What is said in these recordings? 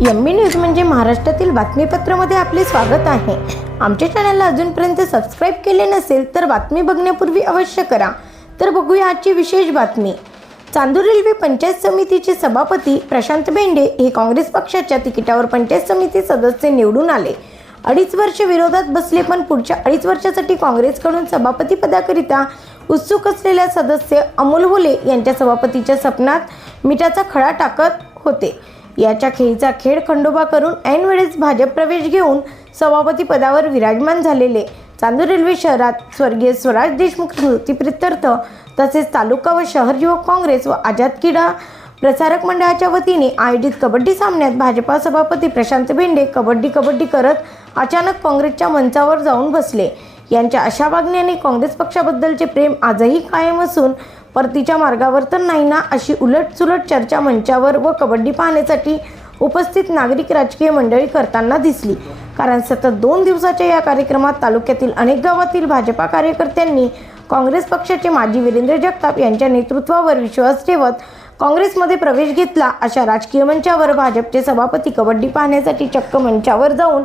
M B news म्हणजे महाराष्ट्रातील बातमीपत्रामध्ये आपले स्वागत आहे. आमच्या चॅनलला अजूनपर्यंत सबस्क्राईब केले नसेल तर बातमी बघण्यापूर्वी अवश्य करा. तर बघूया आजची विशेष बातमी. चांदूर रेल्वे पंचायत समितीचे सभापती प्रशांत बेंडे हे काँग्रेस पक्षाच्या तिकिटावर पंचायत समिती सदस्य निवडून आले. अडीच वर्ष विरोधात बसले पण पुढच्या अडीच वर्षासाठी काँग्रेसकडून सभापती पदाकरिता उत्सुक असलेल्या सदस्य अमोल होले यांच्या सभापतीच्या सपनात मिठाचा खडा टाकत होते. याच्या खेळीचा खेळ खंडोबा करून ऐनवेळेस भाजप प्रवेश घेऊन सभापती पदावर विराजमान झालेले चांदूर रेल्वे शहरात स्वर्गीय स्वराज देशमुख स्मृतिप्रित्यर्थ तसेच तालुका व शहर युवक काँग्रेस व आझाद क्रीडा प्रसारक मंडळाच्या वतीने आयोजित कबड्डी सामन्यात भाजपा सभापती प्रशांत भेंडे कबड्डी कबड्डी करत अचानक काँग्रेसच्या मंचावर जाऊन बसले. यांच्या अशा वागण्याने काँग्रेस पक्षाबद्दलचे प्रेम आजही कायम असून परतीच्या मार्गावर तर नाही ना अशी उलटसुलट चर्चा मंचावर व कबड्डी पाहण्यासाठी उपस्थित नागरिक राजकीय मंडळी करताना दिसली. कारण सतत दोन दिवसाच्या या कार्यक्रमात तालुक्यातील अनेक गावातील भाजपा कार्यकर्त्यांनी काँग्रेस पक्षाचे माजी वीरेंद्र जगताप यांच्या नेतृत्वावर विश्वास ठेवत काँग्रेसमध्ये प्रवेश घेतला अशा राजकीय मंचावर भाजपचे सभापती कबड्डी पाहण्यासाठी चक्क मंचावर जाऊन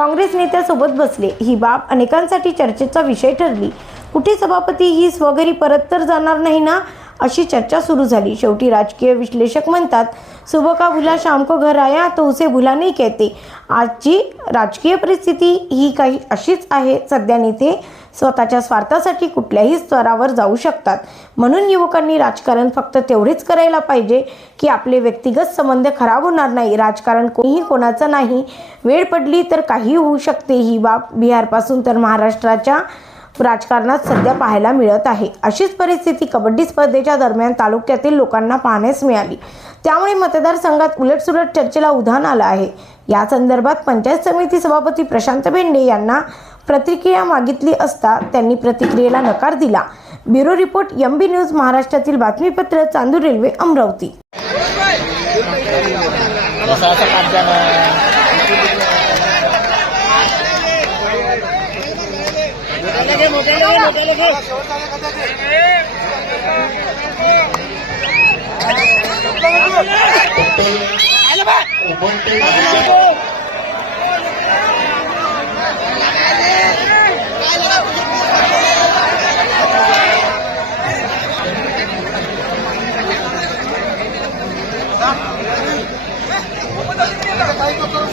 काँग्रेस नेत्यासोबत बसले. ही बाब अनेकांसाठी चर्चेचा विषय ठरली. कुठे सभापती ही स्वघरी परत तर जाणार नाही ना? अशी चर्चा सुरू झाली. शेवटी राजकीय विश्लेषक म्हणतात सुबह का भुला शाम को घर आया तो उसे भुला नाही कहते. आजची राजकीय परिस्थिती ही काही अशीच आहे. सध्या नेते स्वतःच्या स्वार्थासाठी कुठल्याही स्तरावर जाऊ शकतात. म्हणून युवकांनी राजकारण फक्त तेवढेच करायला पाहिजे की आपले व्यक्तिगत संबंध खराब होणार नाही. राजकारण कोणीही कोणाचं नाही. वेळ पडली तर काही होऊ शकते. ही बाब बिहारपासून तर महाराष्ट्राच्या राजकारणात सध्या पाहायला मिळत आहे. अशीच परिस्थिती कबड्डी स्पर्धेच्या दरम्यान तालुक्यातील लोकांना पाहण्यास मिळाली. त्यामुळे मतदारसंघात उलटसुलट चर्चेला उधाण आलं आहे. या संदर्भात पंचायत समिती सभापती प्रशांत भेंडे यांना प्रतिक्रिया मागितली असता त्यांनी प्रतिक्रियेला नकार दिला. Bureau report M B news महाराष्ट्रातील बातमीपत्र चांदूर रेल्वे अमरावती. जसं असं पाच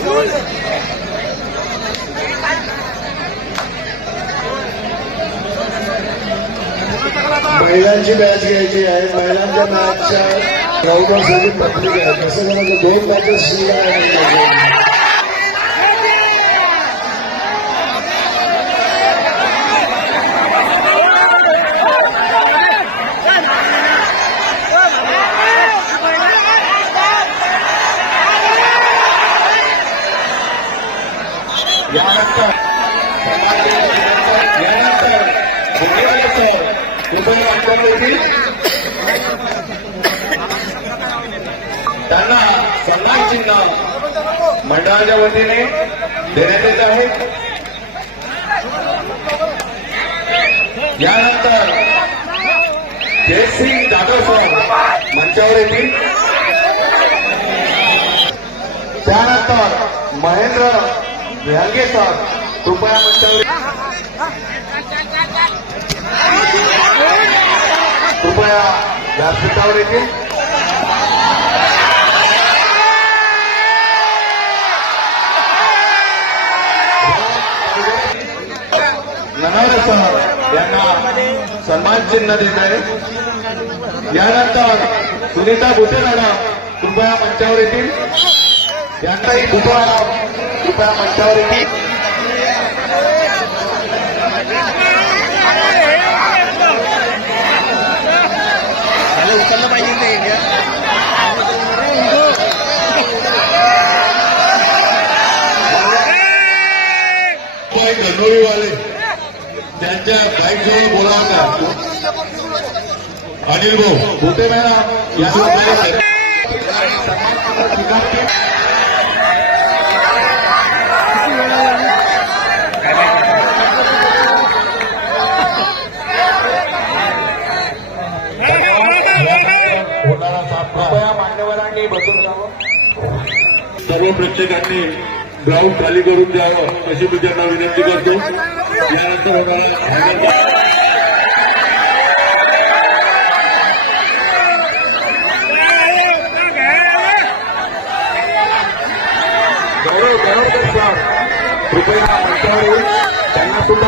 जण महिलांची मॅच घ्यायची आहे. महिलांच्या मॅचच्या ग्राउंडवरसाठी पत्रिका आहे. तसं म्हणजे दोन मॅचेस शिल्लक आहे. यानंतर यानंतर त्यांना सन्मान चिन्ह मंडळाच्या वतीने देण्यात येत आहे. यानंतर जयसिंग जाधव सर मंचावर येतील. त्यानंतर महेंद्र व्यालगे सर कृपया मंचावर कृपया व्यासपीठावर येतील यांना सन्मान चिन्ह देत आहे. यानंतर सुनीता भुसे मॅडम कृपया मंचावर येतील. यांनाही कृपया कृपया मंचावर येतील. उचललं पाहिजे ते बाईक गणोरीवाले त्यांच्या बाईक जवळ बोलावता अनिल भाऊ भुते मॅडम यांना बसून जावं. सर्व प्रेक्षकांनी ग्राउंड खाली करून द्यावं. अशी मी त्यांना विनंती करतो. यानंतर त्यांना सुद्धा